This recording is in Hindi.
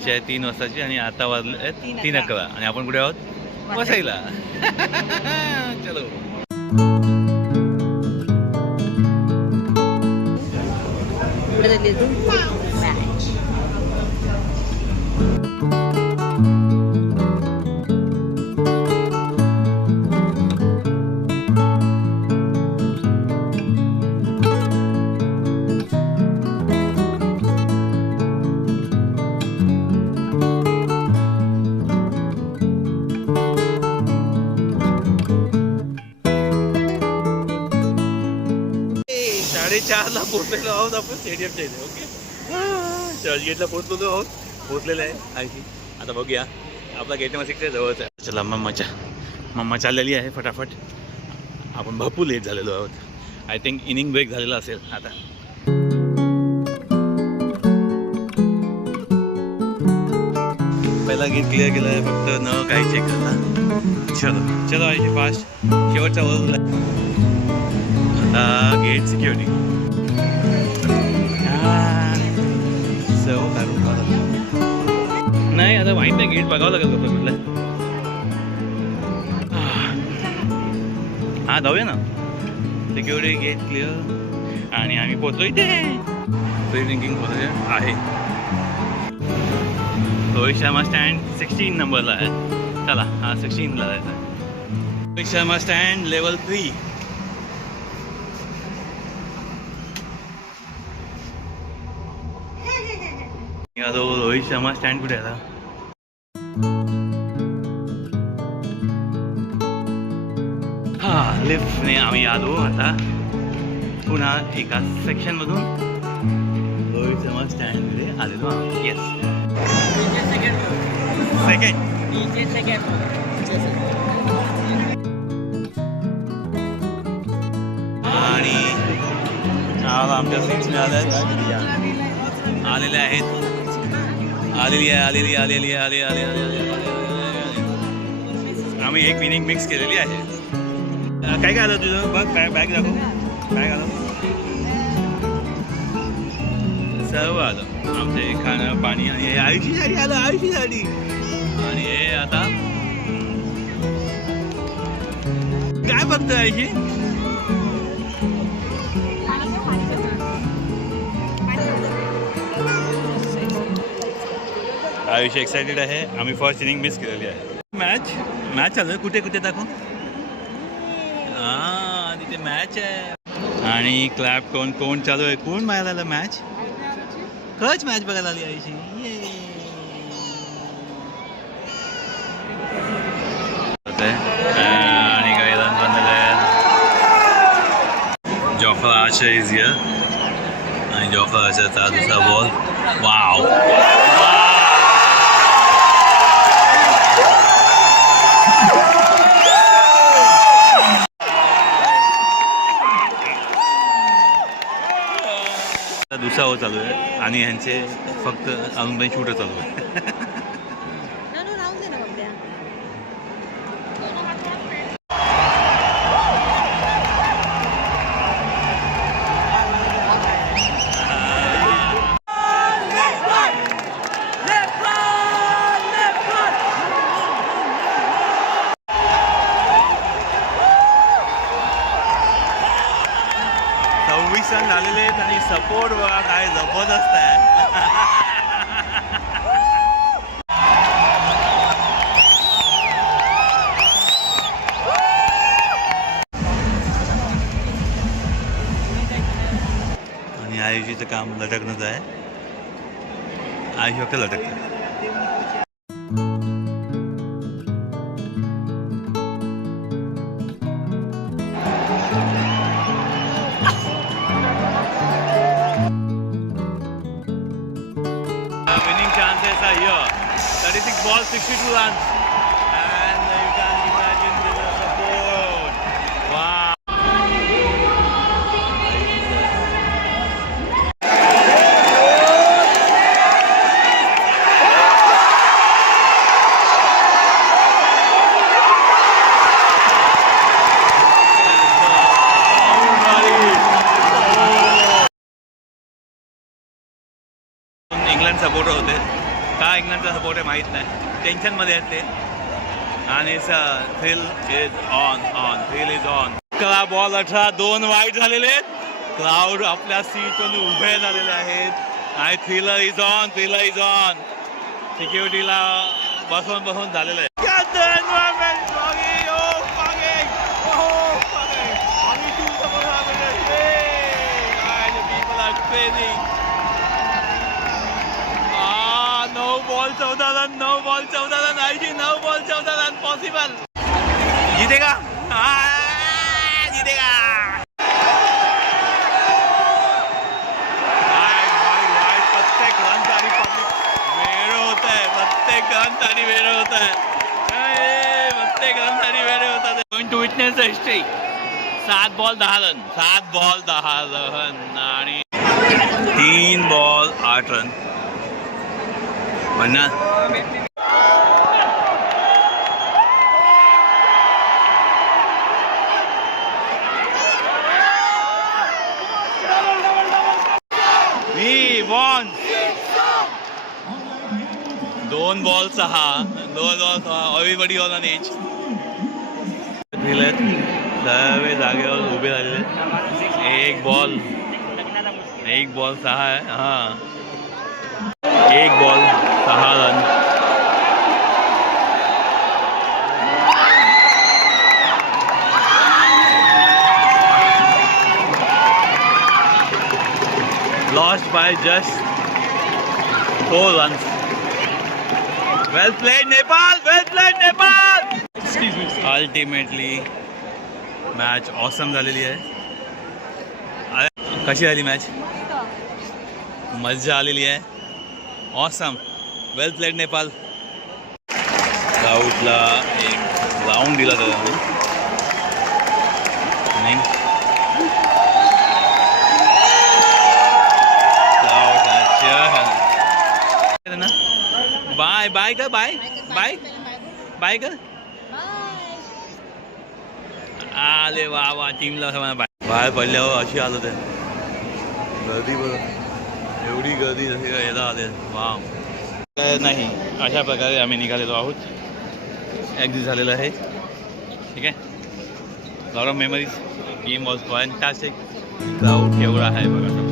मॅच आहे तीन वाजताची आणि आता वाजले तीन अकरा. आणि आपण कुठे आहोत? वसईला. चलो. तू? चारला पोहोचलेलो आहोत आपण स्टेडियमच्या इथे ओके चर्चगेटला पोहोचलेलो आहोत. पोहोचलेलं आहे आणखी आता बघूया. आपला गेट नंबर सिक्स जवळच आहे. चला मम्माच्या. मम्मा चाललेली आहे फटाफट. आपण भरपूर लेट झालेलो आहोत. आय थिंक इनिंग ब्रेक झालेला असेल आता. पहिला गेट क्लिअर केला आहे फक्त न काही चेक करता. चलो चलो आयुषी फास्ट शेवटचा ओव्हर आता गेट सिक्युरिटी नाही आता माहीत नाही गेट बघावं लागेल कसं म्हटलं. हा जाऊया ना. सिक्युरिटी गेट क्लिअर आणि आम्ही पोहोचलो इथे. फ्री ड्रिंकिंग आहे. रोहित शर्मा स्टँड सिक्स्टीन नंबरला आहे. चला हा सिक्स्टीनला जायचं. Rohit Sharma stand level three निघालो रोहित शर्मा स्टैंड कुठे आहे आता लिफ्टने आम्ही आलो आता। पुन्हा एका सेक्शन मधून रोहित शर्मा स्टँड मध्ये आलेलो येस आणि आमच्या सीट्स मिळाल्या आलेल्या आहेत. आलेली आहे आलेली आलेली आली आली आली आम्ही एक विनिंग मिक्स केलेली आहे. काय काय आलं तुझं? बघ बॅग बॅग दाखव. काय आलं. सर्व आलं. आमचे खाणं पाणी आणि हे आयुषी झाली आलं आयुषी झाली आणि हे आता काय बघतोय आयुषी आयुष एक्सायटेड आहे. आम्ही फ़र्स्ट इनिंग मिस केलेली आहे. मॅच मॅच चालू कुठे कुठे दाखव. हा तिथे मॅच आहे. आणि क्लॅप कोण कोण चालू आहे? कोण बघायला आलं मॅच खरंच मॅच बघायला आली आयुषी. आणि काही रन बनलेले आहेत. जॉफर आशा इज़ हिअर आणि जॉफर आशाचा दुसरा बॉल वाव दुसरा हो चालू आहे आणि ह्यांचे फक्त अजून पण शूटर चालू आहे राहून दे ना बघ्या सव्वीस झालेले आहेत आणि सपोर्ट बघा काय जबरदस्त आहे. आणि आयुषीचं काम लटकणंच आहे. आयुष्य फक्त लटकतं 36 balls, 62 runs. And you can imagine the support. Wow. England supporter होते का इंग्लंड सपोर्ट आहे माहीत नाही. टेन्शनमध्ये आहेत ते. आणि thrill is on on thrill is on अकरा बॉल अठरा दोन वाईट झालेले आहेत. क्लाउड आपल्या सीटवर उभे झालेले आहेत. आणि thriller is on thriller is on सिक्युरिटीला बसून बसवून झालेलं आहे Training. नऊ बॉल चौदा रन नऊ बॉल चौदा रन आयजी नऊ बॉल चौदा रन पॉसिबल जितेगा? Ah, जितेगा। पब्लिक वेळ होत ए, प्रत्येक रनसाठी वेळ होत आहे गोइंग टू विटनेस हिस्ट्री सात बॉल दहा रन। सात बॉल दहा रन आणि तीन बॉल आठ रन। वॉन दोन बॉल सहा, दोन बॉल सहा एव्हरीबडी ऑन अन एज दिलेत सर्व जागेवर उभे झालेले एक बॉल एक बॉल सहा आहे हा। एक बॉल। सहा run lost by just four runs. Well played, Nepal! Well played, Nepal! Ultimately match awesome झालेली आहे कशी झाली मॅच मज़ा आलेली आहे ऑसम वेल प्लेड नेपाल साऊथला एक राऊंड दिला त्याला आणि बाय बाय कर बाय बाय बाय कर आले वा वा टीमला बाय बाहेर पडल्यावर अशी हालत आहे गर्दी बघ एवढी गर्दी जशी काय याला आले वा काय नाही. अशा प्रकारे आम्ही निघालेलो आहोत. ॲक्झिट झालेलं आहे. ठीक आहे? Lot of memories game was fantastic crowd एवढा आहे बघा.